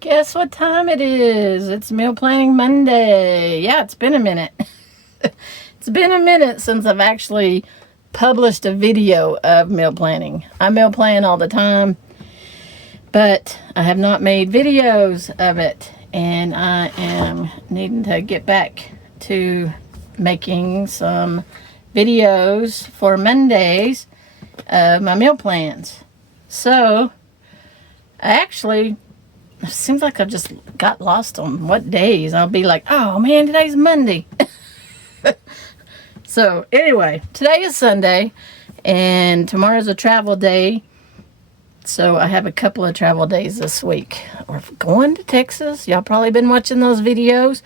Guess what time it is? It's Meal Planning Monday. Yeah, it's been a minute. It's been a minute since I've actually published a video of meal planning. I meal plan all the time, but I have not made videos of it. And I am needing to get back to making some videos for Mondays of my meal plans. So, it seems like I just got lost on what days. I'll be like, oh man, today's Monday. So anyway, today is Sunday and tomorrow's a travel day. So I have a couple of travel days this week. We're going to Texas. Y'all probably been watching those videos.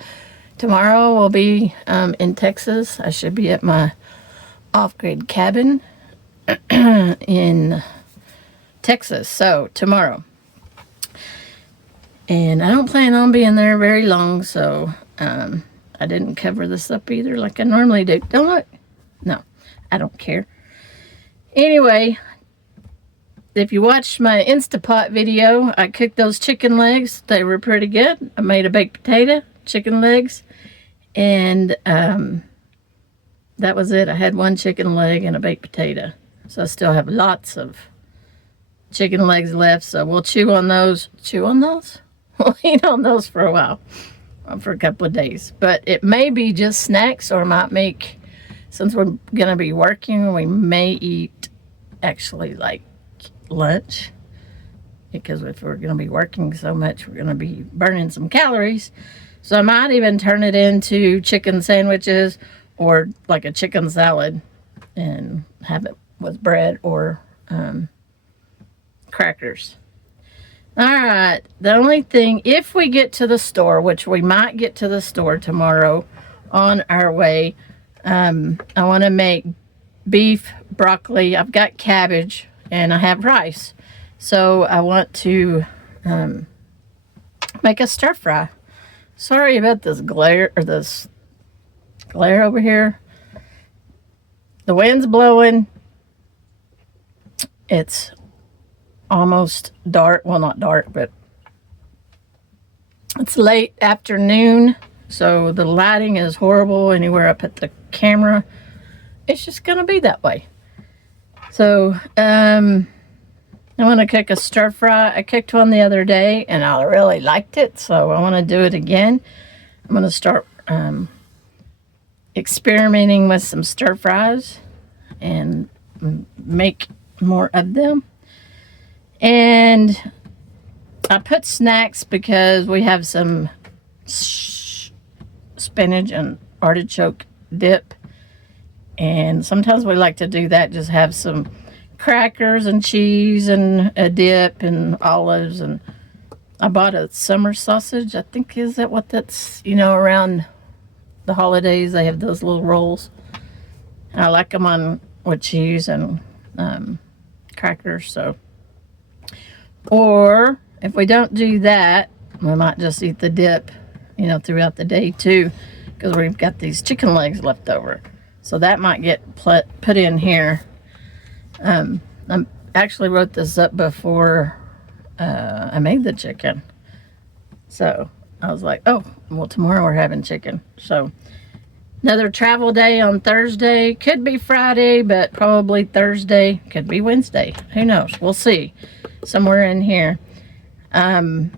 Tomorrow we'll be in Texas. I should be at my off-grid cabin in Texas. So tomorrow. And I don't plan on being there very long, so I didn't cover this up either like I normally do. Don't look. No, I don't care. Anyway, if you watched my Instapot video, I cooked those chicken legs. They were pretty good. I made a baked potato, chicken legs, and that was it. I had one chicken leg and a baked potato. So I still have lots of chicken legs left, so we'll chew on those. Chew on those? We'll eat on those for a while, for a couple of days. But it may be just snacks, or might make, since we're going to be working, we may eat actually like lunch. Because if we're going to be working so much, we're going to be burning some calories. So I might even turn it into chicken sandwiches or like a chicken salad and have it with bread or crackers. Alright, the only thing, if we get to the store, which we might get to the store tomorrow on our way, I want to make beef, broccoli, I've got cabbage, and I have rice. So I want to make a stir fry. Sorry about this glare over here. The wind's blowing. It's almost dark. Well, not dark, but it's late afternoon, so the lighting is horrible anywhere I put the camera. It's just gonna be that way. So I want to cook a stir fry. I cooked one the other day and I really liked it, so I want to do it again. I'm going to start experimenting with some stir fries and make more of them. And I put snacks because we have some spinach and artichoke dip. And sometimes we like to do that, just have some crackers and cheese and a dip and olives. And I bought a summer sausage. I think, is that what that's, around the holidays they have those little rolls. I like them on with cheese and crackers. So, or if we don't do that, we might just eat the dip, throughout the day too, because we've got these chicken legs left over. So that might get put in here. I actually wrote this up before I made the chicken. So I was like, oh, well, tomorrow we're having chicken. So another travel day on Thursday. Could be Friday, but probably Thursday. Could be Wednesday. Who knows? We'll see. Somewhere in here. I'm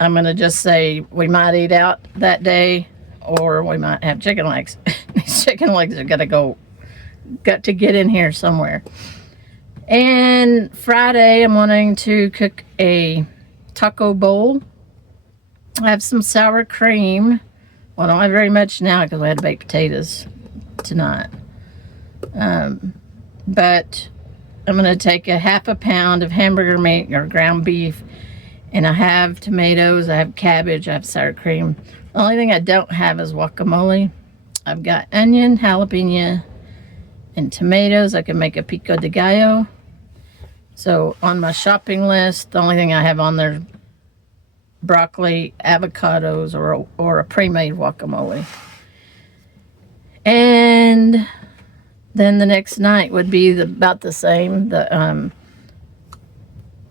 going to just say we might eat out that day, or we might have chicken legs. These chicken legs are got to get in here somewhere. And Friday, I'm wanting to cook a taco bowl. I have some sour cream. Well, I don't have very much now because we had baked potatoes tonight. But I'm going to take a half a pound of hamburger meat or ground beef. And I have tomatoes, I have cabbage, I have sour cream. The only thing I don't have is guacamole. I've got onion, jalapeno, and tomatoes. I can make a pico de gallo. So on my shopping list, the only thing I have on there is broccoli, avocados, or a pre-made guacamole. And then the next night would be about the same. The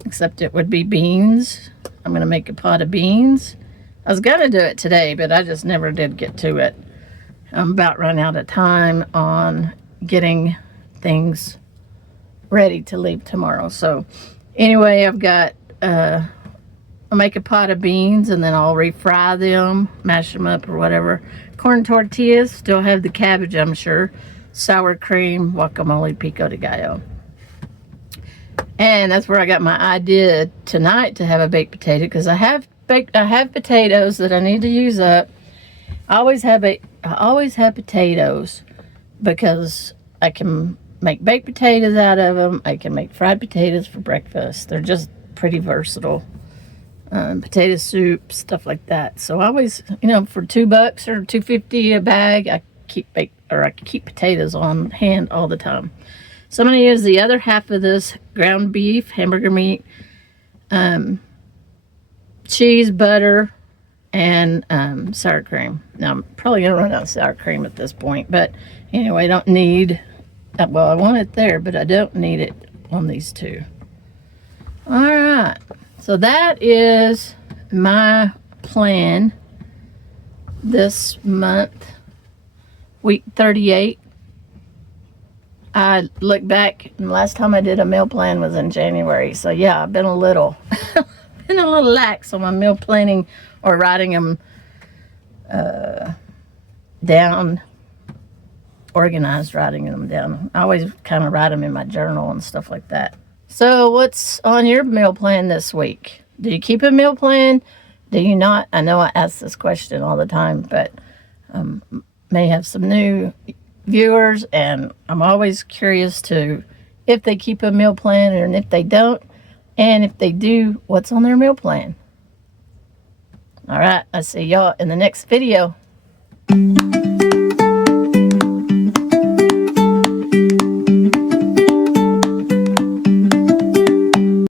except it would be beans. I'm going to make a pot of beans. I was going to do it today, but I just never did get to it. I'm about run out of time on getting things ready to leave tomorrow. So anyway, I've got, I'll make a pot of beans and then I'll refry them, mash them up or whatever. Corn tortillas, still have the cabbage, I'm sure. Sour cream, guacamole, pico de gallo. And that's where I got my idea tonight to have a baked potato, because I have potatoes that I need to use up. I always have potatoes because I can make baked potatoes out of them. I can make fried potatoes for breakfast. They're just pretty versatile. Potato soup, stuff like that. So I always, you know, for $2 or $2.50 a bag, I keep potatoes on hand all the time. So I'm going to use the other half of this ground beef, hamburger meat, cheese, butter, and sour cream. Now, I'm probably going to run out of sour cream at this point. But anyway, I don't need, well, I want it there, but I don't need it on these two. All right. So that is my plan this month, week 38. I look back, and the last time I did a meal plan was in January. So yeah, I've been a little lax on my meal planning or writing them down, organized, writing them down. I always kind of write them in my journal and stuff like that. So what's on your meal plan this week? Do you keep a meal plan? Do you not? I know I ask this question all the time, but may have some new viewers, and I'm always curious to if they keep a meal plan and if they don't, and if they do, what's on their meal plan. All right, I'll see y'all in the next video.